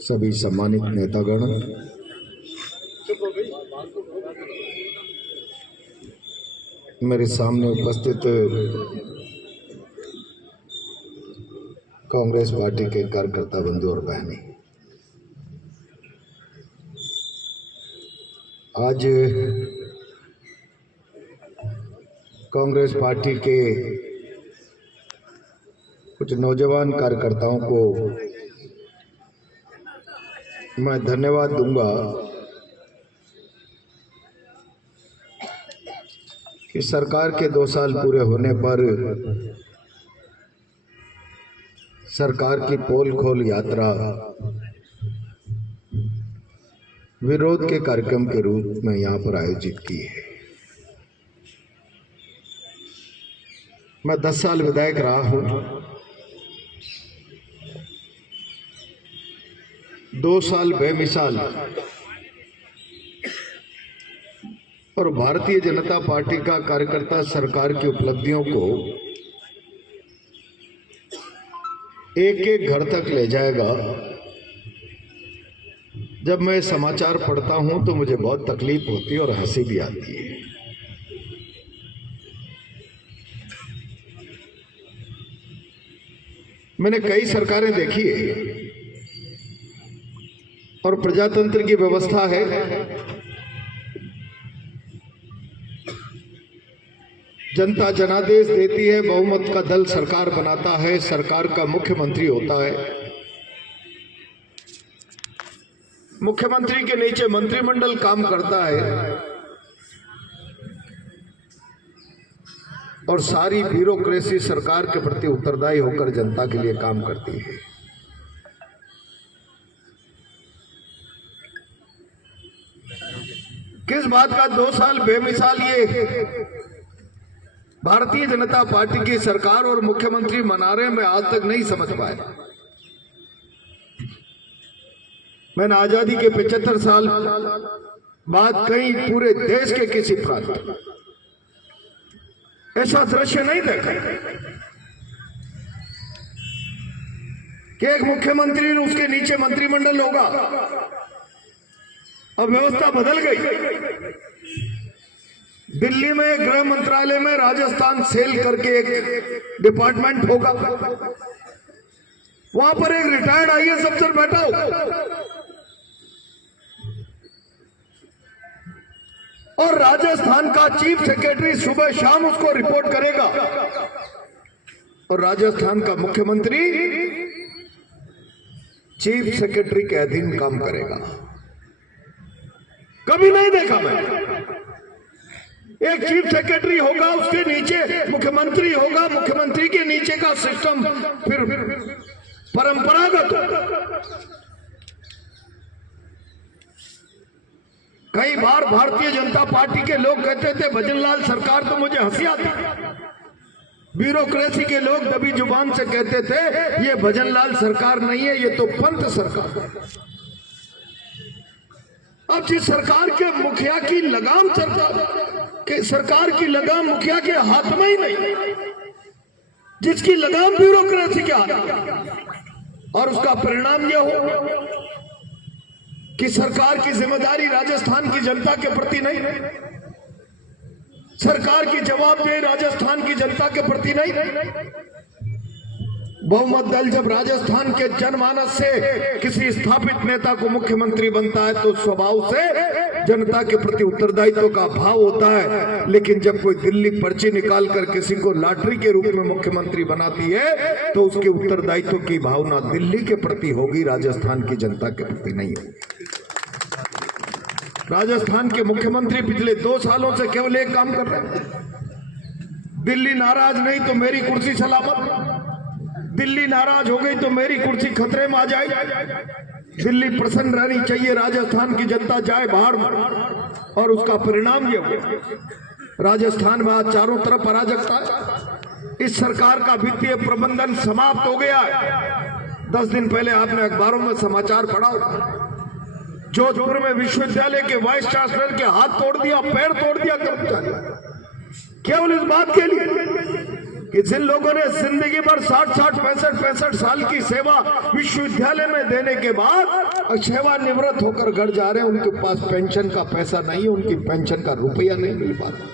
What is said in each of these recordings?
सभी सम्मानित नेतागण, मेरे सामने उपस्थित कांग्रेस पार्टी के कार्यकर्ता बंधु और बहनें, आज कांग्रेस पार्टी के कुछ नौजवान कार्यकर्ताओं को मैं धन्यवाद दूंगा कि सरकार के 2 साल पूरे होने पर सरकार की पोल खोल यात्रा विरोध के कार्यक्रम के रूप में यहाँ पर आयोजित की है। मैं 10 साल विधायक रहा हूँ। 2 साल बेमिसाल और भारतीय जनता पार्टी का कार्यकर्ता सरकार की उपलब्धियों को एक एक घर तक ले जाएगा। जब मैं समाचार पढ़ता हूं तो मुझे बहुत तकलीफ होती है और हंसी भी आती है। मैंने कई सरकारें देखी है और प्रजातंत्र की व्यवस्था है। जनता जनादेश देती है, बहुमत का दल सरकार बनाता है, सरकार का मुख्यमंत्री होता है, मुख्यमंत्री के नीचे मंत्रिमंडल काम करता है और सारी ब्यूरोक्रेसी सरकार के प्रति उत्तरदायी होकर जनता के लिए काम करती है। किस बात का 2 साल बेमिसाल ये भारतीय जनता पार्टी की सरकार और मुख्यमंत्री मना रहे, मैं आज तक नहीं समझ पाया। मैंने आजादी के 75 साल बाद कहीं पूरे देश के किसी प्रांत में ऐसा दृश्य नहीं देखा कि एक मुख्यमंत्री और उसके नीचे मंत्रिमंडल होगा। अब व्यवस्था बदल गई। दिल्ली में गृह मंत्रालय में राजस्थान सेल करके एक डिपार्टमेंट होगा, वहां पर एक रिटायर्ड आईएएस अफसर बैठा होगा और राजस्थान का चीफ सेक्रेटरी सुबह शाम उसको रिपोर्ट करेगा और राजस्थान का मुख्यमंत्री चीफ सेक्रेटरी के अधीन काम करेगा। कभी नहीं देखा मैं। एक चीफ सेक्रेटरी होगा, उसके नीचे मुख्यमंत्री होगा, मुख्यमंत्री के नीचे का सिस्टम फिर परंपरागत। कई बार भारतीय जनता पार्टी के लोग कहते थे भजनलाल सरकार, तो मुझे हंसी आती। ब्यूरोक्रेसी के लोग दबी जुबान से कहते थे ये भजनलाल सरकार नहीं है, ये तो पंत सरकार। अब जिस सरकार के मुखिया की लगाम सरकार की लगाम मुखिया के हाथ में ही नहीं, जिसकी लगाम ब्यूरोक्रेसी के हाथ में, और उसका परिणाम यह हो कि सरकार की जिम्मेदारी राजस्थान की जनता के प्रति नहीं, सरकार की जवाबदेही राजस्थान की जनता के प्रति नहीं। बहुमत दल जब राजस्थान के जनमानस से किसी स्थापित नेता को मुख्यमंत्री बनता है तो स्वभाव से जनता के प्रति उत्तरदायित्व का भाव होता है। लेकिन जब कोई दिल्ली पर्ची निकाल कर किसी को लॉटरी के रूप में मुख्यमंत्री बनाती है तो उसके उत्तरदायित्व की भावना दिल्ली के प्रति होगी, राजस्थान की जनता के प्रति नहीं होगी। राजस्थान के मुख्यमंत्री पिछले 2 सालों से केवल एक काम कर रहे हैं, दिल्ली नाराज नहीं तो मेरी कुर्सी सलामत, दिल्ली नाराज हो गई तो मेरी कुर्सी खतरे में आ जाएगी। दिल्ली प्रसन्न रहनी चाहिए, राजस्थान की जनता जाए बाहर में। और उसका परिणाम ये हुआ राजस्थान में आज चारों तरफ अराजकता है। इस सरकार का वित्तीय प्रबंधन समाप्त हो गया है। 10 दिन पहले आपने अखबारों में समाचार पढ़ा, जोधपुर में विश्वविद्यालय के वाइस चांसलर के हाथ तोड़ दिया, पैर तोड़ दिया कर्मचारी, केवल इस बात के लिए कि जिन लोगों ने जिंदगी भर 60-60, 65-65 साल की सेवा विश्वविद्यालय में देने के बाद सेवानिवृत्त होकर घर जा रहे हैं, उनके पास पेंशन का पैसा नहीं है, उनकी पेंशन का रुपया नहीं मिल पाता।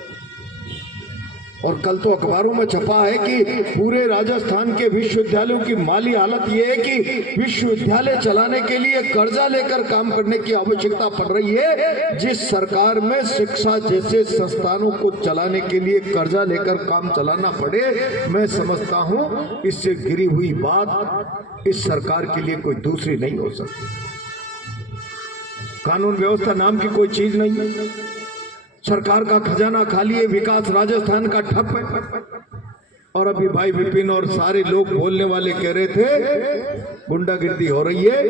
और कल तो अखबारों में छपा है कि पूरे राजस्थान के विश्वविद्यालयों की माली हालत यह है कि विश्वविद्यालय चलाने के लिए कर्जा लेकर काम करने की आवश्यकता पड़ रही है। जिस सरकार में शिक्षा जैसे संस्थानों को चलाने के लिए कर्जा लेकर काम चलाना पड़े, मैं समझता हूं इससे गिरी हुई बात इस सरकार के लिए कोई दूसरी नहीं हो सकती। कानून व्यवस्था नाम की कोई चीज नहीं है। सरकार का खजाना खाली है, विकास राजस्थान का ठप है। और अभी भाई विपिन और सारे लोग बोलने वाले कह रहे थे गुंडागिर्दी हो रही है।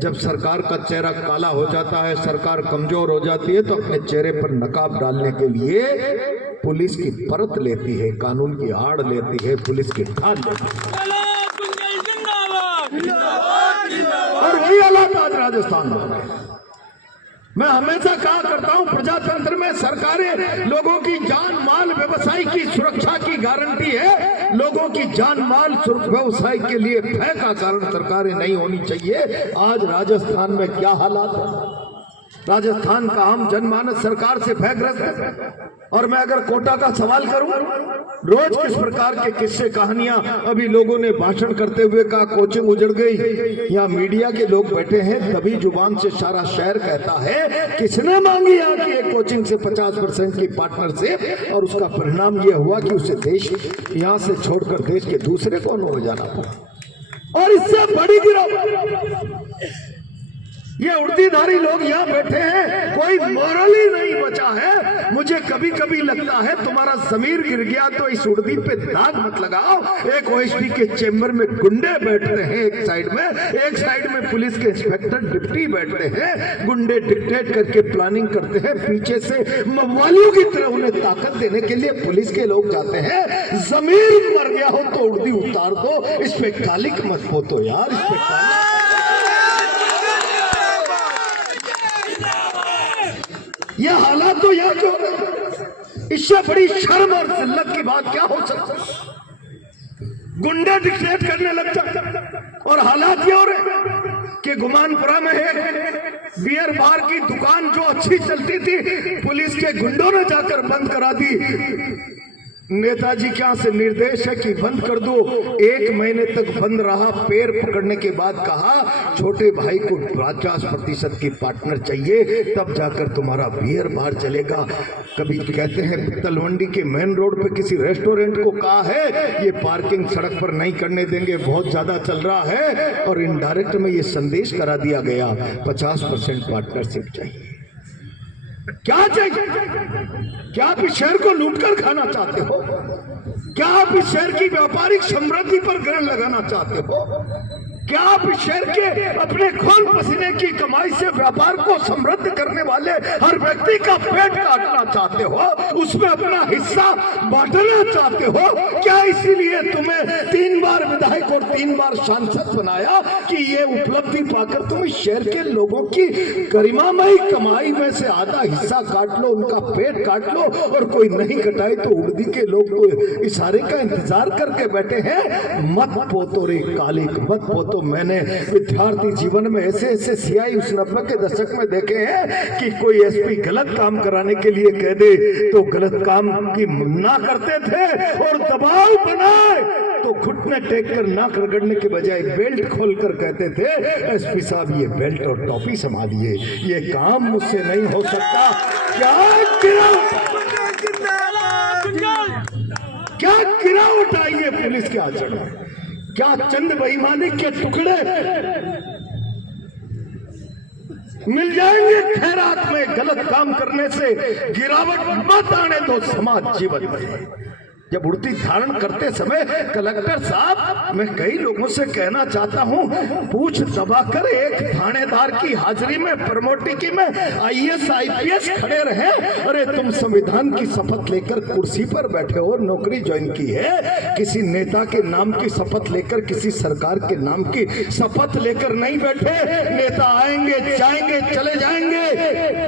जब सरकार का चेहरा काला हो जाता है, सरकार कमजोर हो जाती है, तो अपने चेहरे पर नकाब डालने के लिए पुलिस की परत लेती है, कानून की आड़ लेती है, पुलिस की ढाल लेती है। और वही हालात आज राजस्थान में। मैं हमेशा कहा करता हूं, प्रजातंत्र में सरकारें लोगों की जान माल व्यवसाय की सुरक्षा की गारंटी है। लोगों की जान माल व्यवसाय के लिए भय का कारण सरकारें नहीं होनी चाहिए। आज राजस्थान में क्या हालात है? राजस्थान का आम जनमानस सरकार से भयग्रस्त है। और मैं अगर कोटा का सवाल करूं, रोज किस प्रकार के किस्से कहानियां अभी लोगों ने भाषण करते हुए कहा कोचिंग उजड़ गई, यहाँ मीडिया के लोग बैठे हैं, तभी जुबान से सारा शहर कहता है किसने मांगी यहाँ की एक कोचिंग से 50% की पार्टनरशिप, और उसका परिणाम यह हुआ कि उसे देश यहाँ से छोड़कर देश के दूसरे कोनों में जाना पड़ा। और इससे बड़ी गिरावट, ये उर्दीधारी लोग यहाँ बैठे हैं, कोई मोरल ही नहीं बचा है। मुझे कभी कभी लगता है तुम्हारा जमीर गिर गया तो इस उर्दी पे दाग मत लगाओ। एक ओएसडी के चेंबर में गुंडे बैठ रहे हैं एक साइड में पुलिस के इंस्पेक्टर डिप्टी बैठते हैं। गुंडे डिक्टेट करके प्लानिंग करते हैं, पीछे से मवालियों की तरह उन्हें ताकत देने के लिए पुलिस के लोग जाते हैं। जमीर मर गया हो तो उर्दी उतार दो, इस पे कालिक मत पोतो यार, इस पे कालिक। ये हालात तो यहाँ क्यों? इससे बड़ी शर्म और जिल्लत की बात क्या हो सकती? गुंडे डिक्टेट करने लग जाते। और हालात ये हो रहे कि गुमानपुरा में है बियर बार की दुकान जो अच्छी चलती थी, पुलिस के गुंडों ने जाकर बंद करा दी। नेताजी क्या से निर्देश है कि बंद कर दो। 1 महीने तक बंद रहा, पैर पकड़ने के बाद कहा छोटे भाई को 50% की पार्टनर चाहिए, तब जाकर तुम्हारा बियर बार चलेगा। कभी कहते हैं तलवंडी के मेन रोड पे किसी रेस्टोरेंट को कहा है ये पार्किंग सड़क पर नहीं करने देंगे, बहुत ज्यादा चल रहा है, और इनडायरेक्ट में ये संदेश करा दिया गया 50% पार्टनरशिप चाहिए। क्या चाहिए? क्या आप इस शहर को लूटकर खाना चाहते हो? क्या आप इस शहर की व्यापारिक समृद्धि पर ग्रहण लगाना चाहते हो? क्या आप इस शहर के अपने खून पसीने की कमाई से व्यापार को समृद्ध करने वाले हर व्यक्ति का पेट काटना चाहते हो, उसमें अपना हिस्सा बांटना चाहते हो? क्या इसीलिए तुम्हें 3 बार विधायक और 3 बार सांसद बनाया कि ये उपलब्धि पाकर तुम इस शहर के लोगों की गरिमामयी कमाई में से आधा हिस्सा काट लो, उनका पेट काट लो, और कोई नहीं कटाए तो उर्दी के लोग तो इशारे का इंतजार करके बैठे हैं? मत पोतो रे कालिक, मत पोतो। तो मैंने विद्यार्थी जीवन में ऐसे सियाई उस 90 के दशक में देखे हैं कि कोई एसपी गलत काम कराने के लिए कह दे तो गलत काम की ना करते थे, और दबाव बनाए तो घुटने टेक कर नाक रगड़ने के बजाय बेल्ट खोलकर कहते थे एसपी साहब ये बेल्ट और टोपी संभालिए, ये काम मुझसे नहीं हो सकता। क्या गिरावट आई है पुलिस के आचरण में? क्या चंद बेईमानी के टुकड़े मिल जाएंगे खैरात में? गलत काम करने से गिरावट मत आने दो समाज जीवन में। जब उड़ती धारण करते समय कलेक्टर साहब, मैं कई लोगों से कहना चाहता हूं, पूछ दबाकर एक थानेदार की हाजिरी में प्रमोटिकी में IAS IPS खड़े रहे। अरे तुम संविधान की शपथ लेकर कुर्सी पर बैठे हो, नौकरी ज्वाइन की है, किसी नेता के नाम की शपथ लेकर, किसी सरकार के नाम की शपथ लेकर नहीं बैठे। नेता आएंगे जाएंगे चले जाएंगे,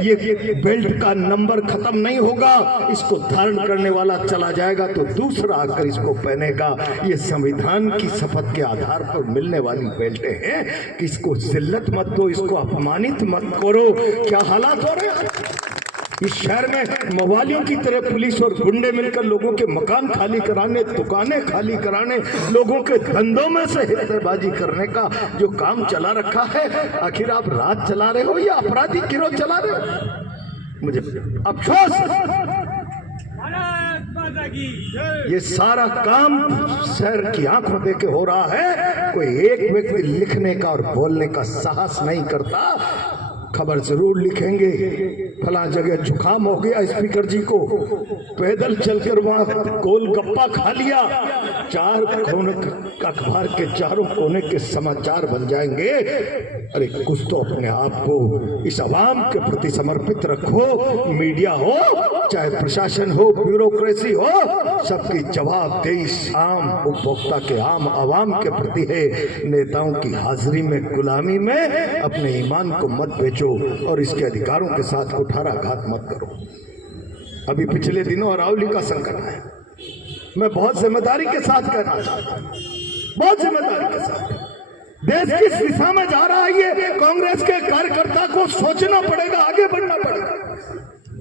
ये बेल्ट का नंबर खत्म नहीं होगा, इसको धारण करने वाला चला जाएगा तो दूसरा आकर इसको पहनेगा। ये संविधान की शपथ के आधार पर मिलने वाली बेल्टें हैं कि इसको जिल्लत मत दो, इसको अपमानित मत करो। क्या हालात हो रहे हैं इस शहर में, मवालियों की तरह पुलिस और गुंडे मिलकर लोगों के मकान खाली कराने, दुकानें खाली कराने, लोगों के धंधों में से हिस्सेबाजी करने का जो काम चला रखा है। आखिर आप राज चला रहे हो या अपराधी गिरोह चला रहे हो? मुझे अफसोस, ये सारा काम शहर की आंखों देके हो रहा है। कोई एक व्यक्ति लिखने का और बोलने का साहस नहीं करता। खबर जरूर लिखेंगे, फला जगह जुकाम हो गया स्पीकर जी को, पैदल चलकर वहां गोलगप्पा खा लिया। चार कोने अखबार के चारों कोने के समाचार बन जाएंगे। अरे कुछ तो अपने आप को इस आवाम के प्रति समर्पित रखो। मीडिया हो चाहे प्रशासन हो, ब्यूरोक्रेसी हो, सबकी जवाबदेही आम उपभोक्ता के, आम आवाम के प्रति है। नेताओं की हाजिरी में, गुलामी में अपने ईमान को मत बेचो और इसके अधिकारों के साथ कुठाराघात मत करो। अभी पिछले दिनों अरावली का संकट है। मैं बहुत जिम्मेदारी के साथ कहना चाहता हूं, बहुत जिम्मेदारी के साथ। देश किस दिशा में जा रहा है ये कांग्रेस के कार्यकर्ता को सोचना पड़ेगा, आगे बढ़ना पड़ेगा।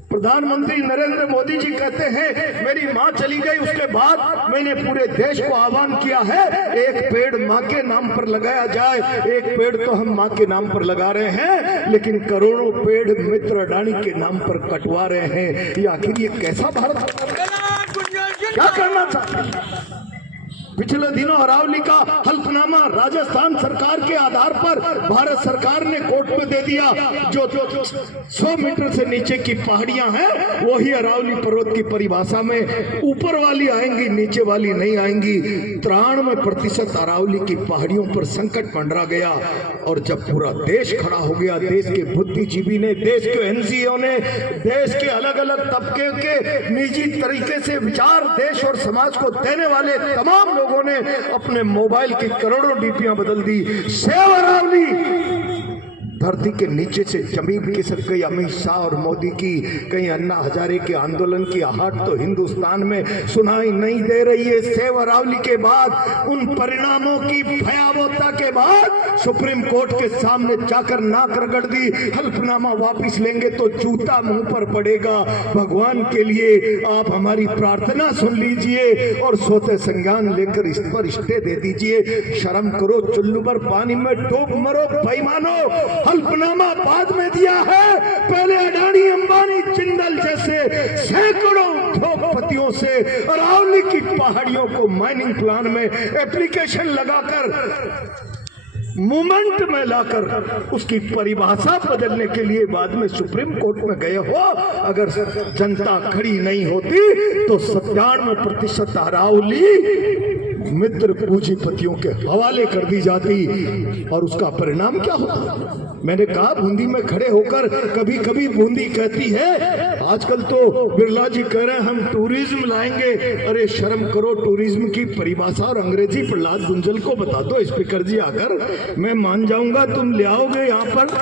प्रधानमंत्री नरेंद्र मोदी जी कहते हैं मेरी मां चली गई, उसके बाद मैंने पूरे देश को आह्वान किया है एक पेड़ मां के नाम पर लगाया जाए। एक पेड़ तो हम मां के नाम पर लगा रहे हैं, लेकिन करोड़ों पेड़ मित्र अडानी के नाम पर कटवा रहे हैं। ये आखिर ये कैसा भारत, क्या करना चाहते हैं? पिछले दिनों अरावली का हल्फनामा राजस्थान सरकार के आधार पर भारत सरकार ने कोर्ट में दे दिया। जो 100 मीटर से नीचे की पहाड़ियां हैं वही अरावली पर्वत की परिभाषा में ऊपर वाली आएंगी, नीचे वाली नहीं आएंगी। 93% अरावली की पहाड़ियों पर संकट मंडरा गया। और जब पूरा देश खड़ा हो गया, देश के बुद्धिजीवी ने, देश के एनजीओ ने, देश के अलग अलग तबके के निजी तरीके से विचार देश और समाज को देने वाले तमाम लोगों ने अपने मोबाइल की करोड़ों डीपियां बदल दी। सेव अरावली, धरती के नीचे से जमीन खिसक गई। अमित शाह और मोदी की, कहीं अन्ना हजारे के आंदोलन की आहट तो हिंदुस्तान में सुनाई नहीं दे रही है। सेव अरावली के बाद, उन परिणामों की भयावहता के बाद सुप्रीम कोर्ट के सामने जाकर नाक रगड़ दी। हल्फनामा वापिस लेंगे तो जूता मुंह पर पड़ेगा। भगवान के लिए आप हमारी प्रार्थना सुन लीजिए और सोते संज्ञान लेकर इस पर स्टे दे दीजिए। शर्म करो, चुल्लू पर पानी में डूब मरो बेईमानो। हल्फनामा बाद में दिया है, पहले अडानी, अंबानी, जिंदल जैसे सैकड़ों उद्योगपतियों से अरावली की पहाड़ियों को माइनिंग प्लान में एप्लीकेशन लगाकर, मूवमेंट में लाकर उसकी परिभाषा बदलने के लिए बाद में सुप्रीम कोर्ट में गए हो। अगर जनता खड़ी नहीं होती तो 97% अरावली मित्र पूंजीपतियों के हवाले कर दी जाती। और उसका परिणाम क्या होता? मैंने कहा बूंदी में खड़े होकर, कभी कभी बूंदी कहती है, आजकल तो बिरला जी कह रहे हैं हम टूरिज्म लाएंगे। अरे शर्म करो, टूरिज्म की परिभाषा और अंग्रेजी प्रहलाद गुंजल को बता दो स्पीकर जी आकर, मैं मान जाऊंगा तुम ले आओगे यहाँ पर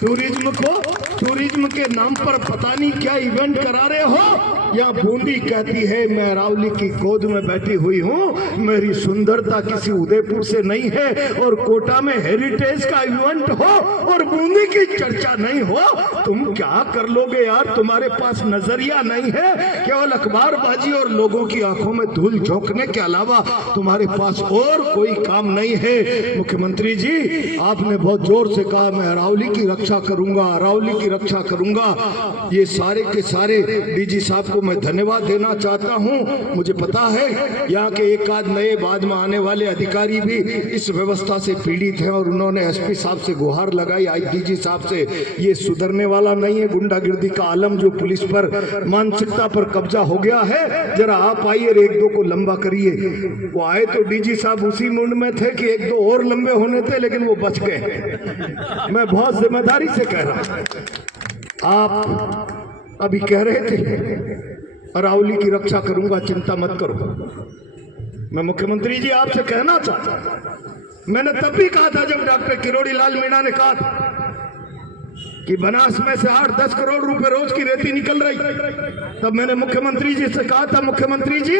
टूरिज्म को। टूरिज्म के नाम पर पता नहीं क्या इवेंट करा रहे हो। यहाँ बूंदी कहती है मैं अरावली की गोद में बैठी हुई हूँ, मेरी सुंदरता किसी उदयपुर से नहीं है। और कोटा में हेरिटेज का इवेंट हो और बूंदी की चर्चा नहीं हो, तुम क्या कर लोगे यार? तुम्हारे पास नजरिया नहीं है, केवल अखबारबाजी और लोगों की आंखों में धूल झोंकने के अलावा तुम्हारे पास और कोई काम नहीं है। मुख्यमंत्री जी, आपने बहुत जोर से कहा मैं अरावली की रक्षा करूंगा, अरावली की रक्षा करूंगा। ये सारे के सारे डीजी साहब को मैं धन्यवाद देना चाहता हूं। मुझे पता है यहाँ के एक आध नए बाद में आने वाले अधिकारी भी इस व्यवस्था से पीड़ित हैं और उन्होंने एसपी साहब से गुहार लगाई, आईजीजी साहब से। ये सुधरने वाला नहीं है। गुंडागिर्दी का आलम जो पुलिस पर, मानसिकता पर कब्जा हो गया है, जरा आप आइए और एक दो को लंबा करिए। वो आए तो डीजी साहब उसी मुंड में थे कि एक दो और लंबे होने थे, लेकिन वो बच गए। मैं बहुत जिम्मेदारी से कह रहा हूं। आप अभी कह रहे थे अरावली की रक्षा करूंगा, चिंता मत करो। मैं मुख्यमंत्री जी आपसे कहना चाहता हूं, मैंने तब भी कहा था जब डॉक्टर किरोड़ी लाल मीणा ने कहा था कि बनास में से 8-10 करोड़ रुपए रोज की रेती निकल रही। तब मैंने मुख्यमंत्री जी से कहा था, मुख्यमंत्री जी,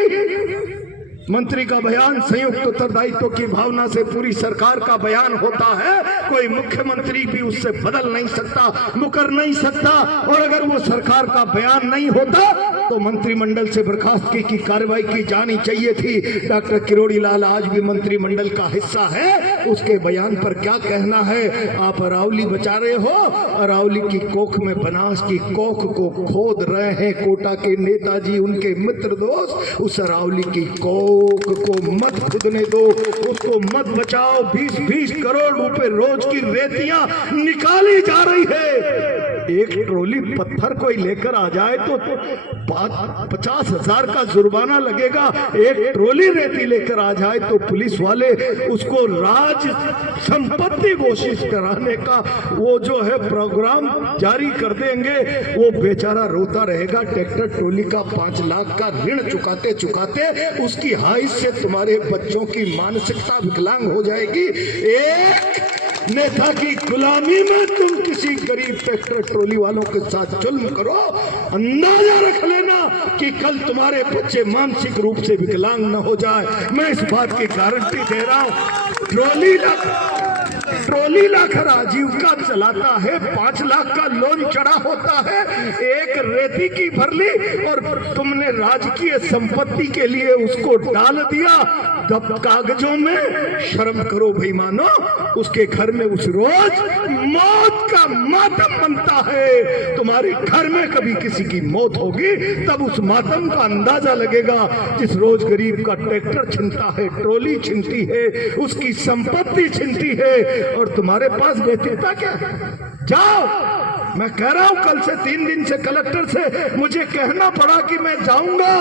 मंत्री का बयान संयुक्त उत्तरदायित्व की भावना से पूरी सरकार का बयान होता है, कोई मुख्यमंत्री भी उससे बदल नहीं सकता, मुकर नहीं सकता। और अगर वो सरकार का बयान नहीं होता तो मंत्रिमंडल से बर्खास्तगी की कार्रवाई की जानी चाहिए थी। डॉक्टर किरोड़ी लाल आज भी मंत्रिमंडल का हिस्सा है, उसके बयान पर क्या कहना है? आप अरावली बचा रहे हो, अरावली की कोख में बनास की कोख को खोद रहे हैं कोटा के नेताजी, उनके मित्र दोस्त। उस अरावली की कोख को मत खुदने दो, उसको मत बचाओ। 20-20 करोड़ रुपए रोज की रेतियां निकाली जा रही है। एक ट्रॉली पत्थर कोई लेकर आ जाए तो 50,000 का जुर्माना लगेगा। एक ट्रॉली रेती लेकर आ जाए तो पुलिस वाले उसको राज संपत्ति घोषित कराने का वो जो है प्रोग्राम जारी कर देंगे। वो बेचारा रोता रहेगा। ट्रैक्टर ट्रॉली का 5 लाख का ऋण चुकाते चुकाते उसकी हाइट से तुम्हारे बच्चों की मानसिकता विकलांग हो जाएगी। एक नेता की गुलामी में तुम किसी गरीब ट्रैक्टर ट्रॉली वालों के साथ जुल्म करो, अंदाजा रख लेना कि कल तुम्हारे बच्चे मानसिक रूप से विकलांग न हो जाए। मैं इस बात की गारंटी दे रहा हूं। ट्रॉली लाकर आजीविका चलाता है, 5 लाख का लोन चढ़ा होता है, एक रेती की भर ली और तुमने राजकीय संपत्ति के लिए उसको डाल दिया दब कागजों में। शर्म करो भाई मानो। उसके घर में उस रोज मौत का मातम बनता है। तुम्हारे घर में कभी किसी की मौत होगी तब उस मातम का अंदाजा लगेगा। जिस रोज गरीब का ट्रैक्टर छिनता है, ट्रॉली छिनती है, उसकी संपत्ति छिनती है, और तुम्हारे पास नैतिकता क्या है? जाओ। मैं कह रहा हूं कल से 3 दिन से कलेक्टर से मुझे कहना पड़ा कि मैं जाऊंगा,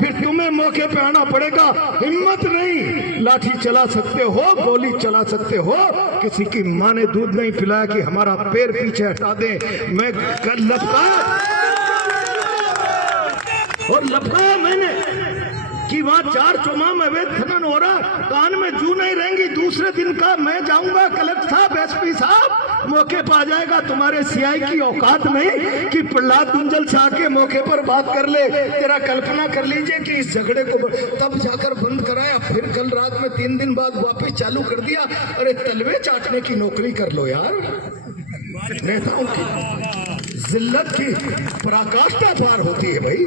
फिर तुम्हें मौके पे आना पड़ेगा। हिम्मत नहीं, लाठी चला सकते हो, गोली चला सकते हो, किसी की माँ ने दूध नहीं पिलाया कि हमारा पैर पीछे हटा दे। मैं कल लपकाया मैंने कि वहाँ 4 चौमा में अवैध खनन हो रहा, कान में जू नहीं रहेंगी। दूसरे दिन का मैं जाऊंगा, कलेक्टर साहब, एसपी साहब मौके पर आ जाएगा। तुम्हारे सीआई की औकात नहीं कि प्रहलाद गुंजल से आके मौके पर बात कर ले। तेरा कल्पना कर लीजिए कि इस झगड़े को तब जाकर बंद कराया, फिर कल रात में 3 दिन बाद वापस चालू कर दिया। अरे तलवे चाटने की नौकरी कर लो यार। नेताओं की जिल्लत की पराकाष्ठा पार होती है भाई।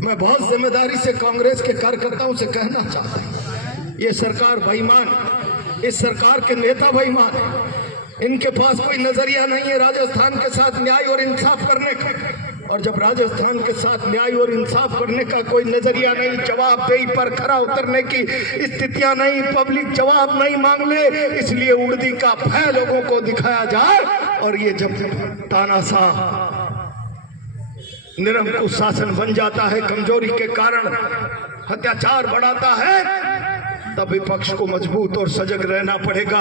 मैं बहुत जिम्मेदारी से कांग्रेस के कार्यकर्ताओं से कहना चाहता हूं, ये सरकार बेईमान, इस सरकार के नेता बेईमान, इनके पास कोई नजरिया नहीं है राजस्थान के साथ न्याय और इंसाफ करने का। और जब राजस्थान के साथ न्याय और इंसाफ करने का कोई नजरिया नहीं, जवाबदेही पर खरा उतरने की स्थितियां नहीं, पब्लिक जवाब नहीं मांग ले, इसलिए उड़दी का भय लोगों को दिखाया जाए। और ये जब तानाशाह निरंकुश शासन बन जाता है, कमजोरी के कारण अत्याचार बढ़ाता है, तब विपक्ष को मजबूत और सजग रहना पड़ेगा।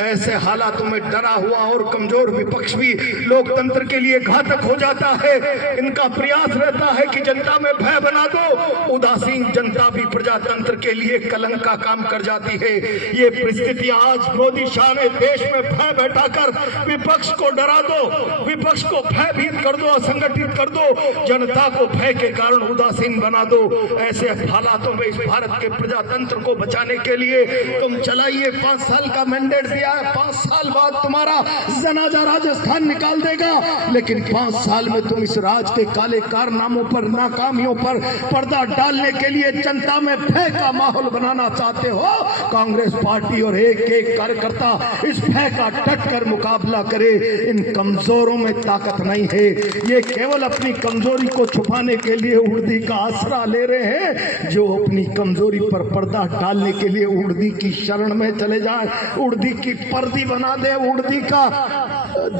ऐसे हालात में डरा हुआ और कमजोर विपक्ष भी लोकतंत्र के लिए घातक हो जाता है। इनका प्रयास रहता है कि जनता में भय बना दो। उदासीन जनता भी प्रजातंत्र के लिए कलंक का काम कर जाती है। ये परिस्थितियां आज मोदी शाह ने देश में भय बैठाकर विपक्ष को डरा दो, विपक्ष को भयभीत कर दो, असंगठित कर दो, जनता को भय के कारण उदासीन बना दो। ऐसे हालातों में इस भारत के प्रजातंत्र को बचाने के लिए तुम चलाइए। 5 साल का मैंडेट दिया है, 5 साल बाद तुम्हारा जनाजा राजस्थान निकाल देगा, लेकिन 5 साल में तुम इस राज के काले कारनामों पर, नाकामियों पर पर्दा डालने के लिए जनता में भय का माहौल बनाना चाहते हो। कांग्रेस पार्टी और एक एक कार्यकर्ता इस भय का डट कर मुकाबला करे। इन कमजोरों में ताकत नहीं है, ये केवल अपनी कमजोरी को छुपाने के लिए उर्दी का आसरा ले रहे हैं। जो अपनी कमजोरी पर पर्दा डालने के लिए उर्दी की शरण में चले जाए, उर्दी की पर्दी बना दे, उर्दी का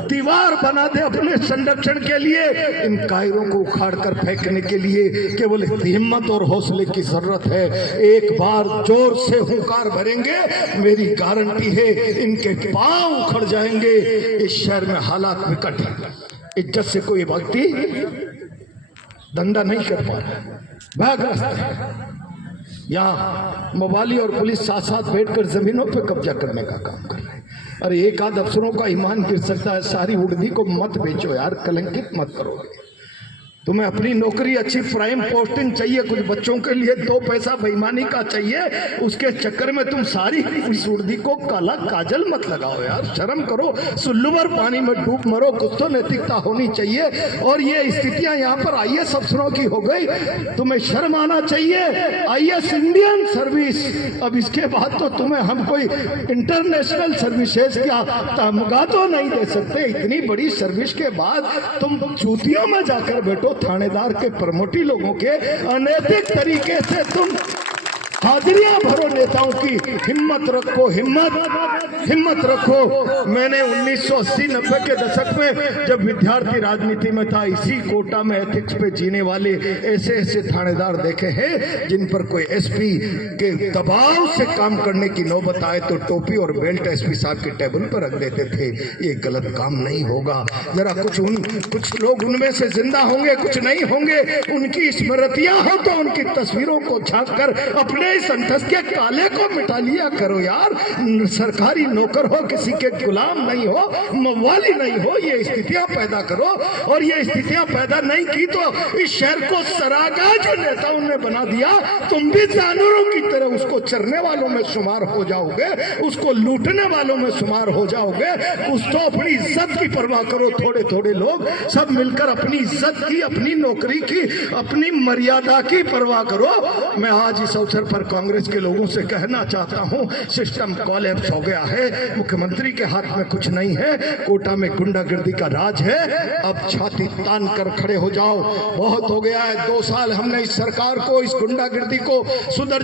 दीवार बना दे अपने संरक्षण के लिए, इन कायरों को उखाड़ कर फेंकने के लिए केवल हिम्मत और हौसले की जरूरत है। एक बार जोर से हुंकार भरेंगे, मेरी गारंटी है इनके पांव उखड़ जाएंगे। इस शहर में हालात विकट है, इज्जत से कोई व्यक्ति धंधा नहीं कर पा रहा, भयग्रस्त है। यहाँ मोबाली और पुलिस साथ साथ बैठकर जमीनों पर कब्जा करने का काम कर रहे हैं। अरे एक आध अफसरों का ईमान गिर सकता है, सारी उड़दी को मत बेचो यार, कलंकित मत करोगे। तुम्हें अपनी नौकरी अच्छी प्राइम पोस्टिंग चाहिए, कुछ बच्चों के लिए 2 पैसा बेईमानी का चाहिए, उसके चक्कर में तुम सारी इस उड़दी को काला काजल मत लगाओ यार, शर्म करो, सुल्लूभर पानी में डूब मरो, कुछ तो नैतिकता होनी चाहिए। और ये स्थितियां यहाँ पर IAS अफसरों की हो गई, तुम्हें शर्म आना चाहिए। IAS इंडियन सर्विस, अब इसके बाद तो तुम्हें हम कोई इंटरनेशनल सर्विसेज का तमगा तो नहीं दे सकते। इतनी बड़ी सर्विस के बाद तुम चूतियों में जाकर बैठो, थानेदार के प्रमोटी लोगों के अनैतिक तरीके से तुम हाजिरियां भरो नेताओं की। हिम्मत रखो, हिम्मत रखो। मैंने 1980-90 के दशक में जब विद्यार्थी राजनीति में था, इसी कोटा में एथिक्स पे जीने वाले ऐसे ऐसे थानेदार देखे हैं जिन पर कोई SP के दबाव से काम करने की नौबत आए तो टोपी और बेल्ट SP साहब के टेबल पर रख देते थे। ये गलत काम नहीं होगा। जरा कुछ लोग उनमें से जिंदा होंगे, कुछ नहीं होंगे, उनकी स्मृतियां हो तो उनकी तस्वीरों को झांक कर अपने संतस के काले को मिटा लिया करो यार। सरकारी नौकर हो, किसी के गुलाम नहीं हो, मवाली नहीं हो, ये स्थितियां पैदा करो। और ये स्थितियां पैदा नहीं की तो इस शहर को सरागा जो नेताओं ने बना दिया, तुम भी जानवरों की तरह उसको चरने वालों में शुमार हो जाओगे, उसको लूटने वालों में शुमार हो जाओगे। कुछ तो अपनी इज्जत की परवाह करो। थोड़े थोड़े लोग सब मिलकर अपनी इज्जत की, अपनी नौकरी की, अपनी मर्यादा की परवाह करो। मैं आज इस अवसर पर कांग्रेस के लोगों से कहना चाहता हूं, सिस्टम कोलैप्स हो गया है, मुख्यमंत्री के हाथ में कुछ नहीं है, कोटा में गुंडागर्दी का राज है। अब छाती तान कर खड़े हो जाओ, बहुत हो गया है। 2 साल हमने इस सरकार को, इस गुंडागर्दी को सुधर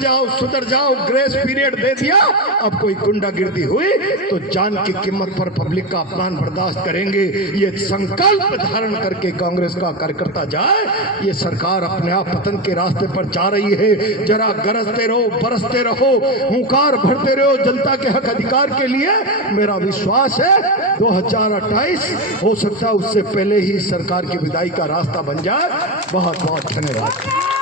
जाओ ग्रेस पीरियड दे दिया। अब कोई गुंडागर्दी हुई तो जान की कीमत पर पब्लिक का अपमान बर्दाश्त करेंगे। ये संकल्प धारण करके कांग्रेस का कार्यकर्ता जाए, ये सरकार अपने आप पतन के रास्ते पर जा रही है। जरा गरजते रहो, बरसते रहो, हुंकार भरते रहो जनता के हक अधिकार के लिए। मेरा विश्वास है 2028 हो सकता है उससे पहले ही सरकार की विदाई का रास्ता बन जाए। बहुत बहुत धन्यवाद।